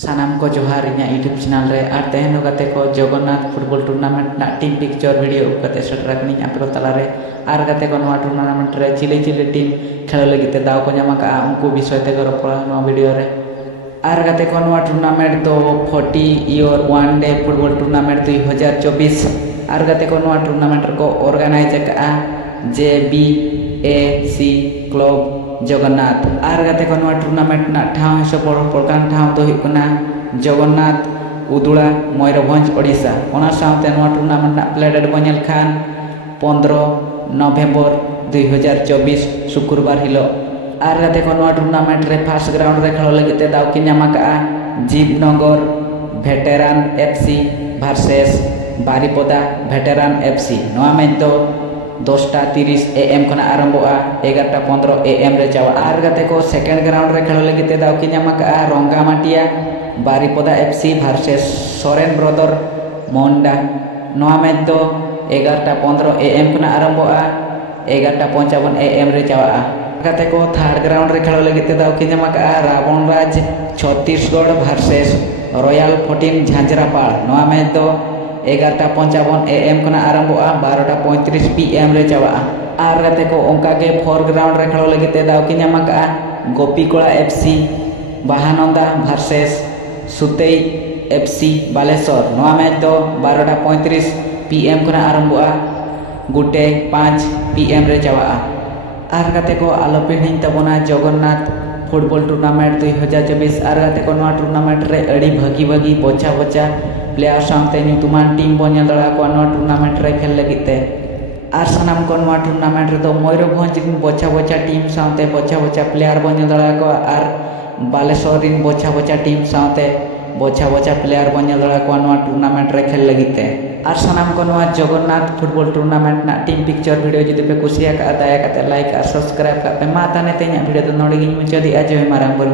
सानाम को जोहार इन YouTube channel रे और तेहन गाते को जगन्नाथ फुटबॉल टूर्नामेंट ना टीम पिक्चर वीडियो उकते सेटरकनी आपे को तला रे और गाते को नवा टूर्नामेंट रे चिले चिले टीम खेल लगिते दाव को नामा का उनको विषय ते रपड़ा नवा वीडियो रे और गाते को नवा टूर्नामेंट तो 40 year one day football tournament 2024 और गाते को नवा टूर्नामेंट को ऑर्गेनाइज का JBAC क्लब जगन्नाथ और गाते को नवा टूर्नामेंट ना ठाव हिसाब पड़कान ठाव तो हुकना जगन्नाथ उदुड़ा मयूरभंज ओडिशा ओना साथे नवा टूर्नामेंट ना प्ले डेट बनेल खान 15 नवेम्बर 2024 शुक्रवार हिलो और गाते को नवा टूर्नामेंट रे फर्स्ट ग्राउंड रे खेल लगिते दाव की नामा का जीवनगर वेटेरान FC वर्सेस बारिपदा वेटेरान FC नवा में तो 10:30 AM खना आरंभोआ 11:15 AM रे चावा और गाते को सेकेंड ग्राउंड रे खेल लगिते दाव की नामा का Rangamatia Baripada FC versus Soren brother मोंडा नवा में तो 11:15 AM खना आरंभोआ 11:55 AM रे चावा गाते को थर्ड ग्राउंड रे खेल लगिते दाव की नामा का रावणराज छत्तीसगढ़ वर्सेस रॉयल 14 झांझरापाड़ नवा में तो 11:55 AM खना आरंभोआ 12:35 PM रे चावा और गाते को ओंका के फोर ग्राउंड रे खेल लगिते दाव की नामा का गोपीकोड़ा FC बाहानंदा वर्सेस सुतेई FC बालेश्वर नवा में तो 12:35 PM खना आरंभोआ 1:05 PM रे चावा और गाते को आलोपे हिन तबना जगन्नाथ फुटबॉल टूर्नामेंट 2024 और गाते को नवा टूर्नामेंट रे अड़ी भागी भागी बोचा बोचा प्लेयर सामते न्यूतुमान टीम बन दड़ा को नवा टूर्नामेंट रे खेल लगिते और सनाम को नवा टूर्नामेंट रे तो मयूरभंज बोचा बोचा टीम सामते बोचा बोचा प्लेयर बन दड़ा को और बालेश्वर बोचा बोचा टीम सामते बोचा बोचा प्लेयर बन दड़ा को नवा टूर्नामेंट रे खेल लगिते और सनाम को नवा जगन्नाथ फुटबॉल टूर्नामेंट ना टीम पिक्चर वीडियो जुदी पे कुसिया का दया करते लाइक और सब्सक्राइब का पे माता ने ते냐 वीडियो तो नोड़ी मुचादी जय मारांग बुरु।